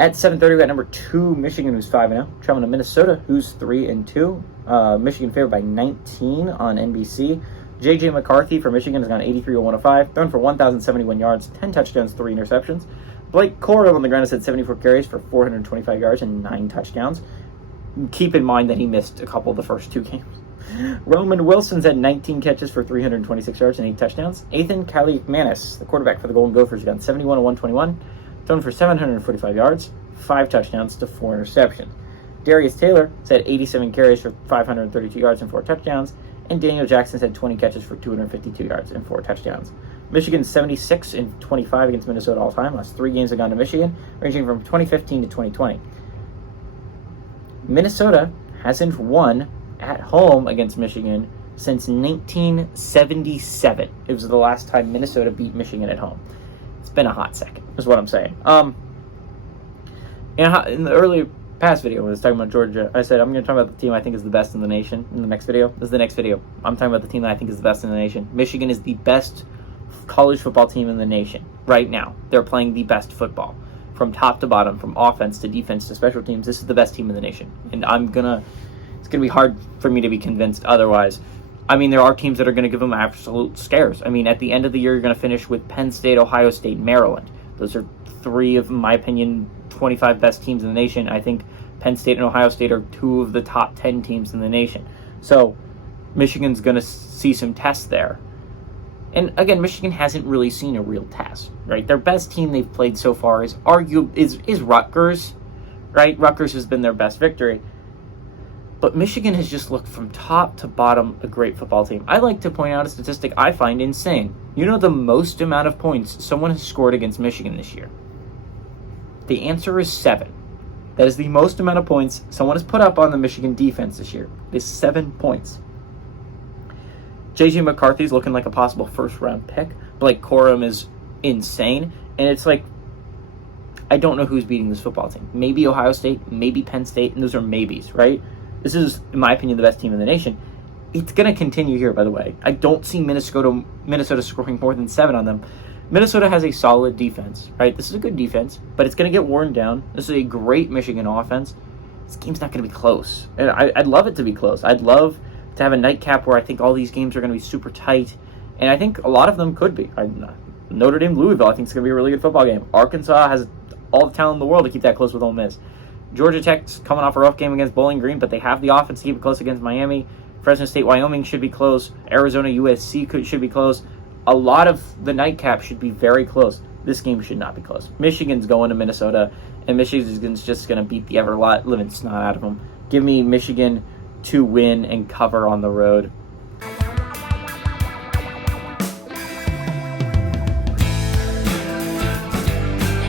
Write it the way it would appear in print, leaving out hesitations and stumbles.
At 7:30, we got number 2, Michigan, who's 5-0. Traveling to Minnesota, who's 3-2. Michigan favored by 19 on NBC. J.J. McCarthy for Michigan has gone 83-105, thrown for 1,071 yards, 10 touchdowns, 3 interceptions. Blake Corum on the ground has had 74 carries for 425 yards and 9 touchdowns. Keep in mind that he missed a couple of the first 2 games. Roman Wilson's had 19 catches for 326 yards and 8 touchdowns. Ethan Kaliakmanis, the quarterback for the Golden Gophers, has gone 71-121, thrown for 745 yards, 5 touchdowns to 4 interceptions. Darius Taylor has had 87 carries for 532 yards and 4 touchdowns. And Daniel Jackson's had 20 catches for 252 yards and 4 touchdowns. Michigan's 76-25 against Minnesota all time. Last 3 games have gone to Michigan, ranging from 2015 to 2020. Minnesota hasn't won at home against Michigan since 1977. It was the last time Minnesota beat Michigan at home. It's been a hot second, is what I'm saying. In the earlier past video, when I was talking about Georgia, I said I'm going to talk about the team I think is the best in the nation in the next video. This is the next video. I'm talking about the team that I think is the best in the nation. Michigan is the best college football team in the nation right now. They're playing the best football from top to bottom, from offense to defense to special teams. This is the best team in the nation, and it's going to be hard for me to be convinced otherwise. I mean, there are teams that are going to give them absolute scares. I mean, at the end of the year, you're going to finish with Penn State, Ohio State, Maryland. Those are 3 of, in my opinion, 25 best teams in the nation. I think Penn State and Ohio State are 2 of the top 10 teams in the nation. So Michigan's going to see some tests there. And again, Michigan hasn't really seen a real test, right? Their best team they've played so far is Rutgers, right? Rutgers has been their best victory. But Michigan has just looked from top to bottom a great football team. I like to point out a statistic I find insane. You know the most amount of points someone has scored against Michigan this year? The answer is 7. That is the most amount of points someone has put up on the Michigan defense this year. It is 7 points. J.J. McCarthy's looking like a possible first-round pick. Blake Corum is insane. And it's like, I don't know who's beating this football team. Maybe Ohio State, maybe Penn State, and those are maybes, right? This is, in my opinion, the best team in the nation. It's going to continue here, by the way. I don't see Minnesota scoring more than 7 on them. Minnesota has a solid defense, right? This is a good defense, but it's going to get worn down. This is a great Michigan offense. This game's not going to be close. And I'd love it to be close. I'd love to have a nightcap where I think all these games are going to be super tight, and I think a lot of them could be. Notre Dame, Louisville, I think it's going to be a really good football game. Arkansas has all the talent in the world to keep that close with Ole Miss. Georgia Tech's coming off a rough game against Bowling Green, but they have the offense to keep it close against Miami. Fresno State, Wyoming should be close. Arizona, USC should be close. A lot of the nightcap should be very close. This game should not be close. Michigan's going to Minnesota, and Michigan's just going to beat the ever-living snot out of them. Give me Michigan to win and cover on the road.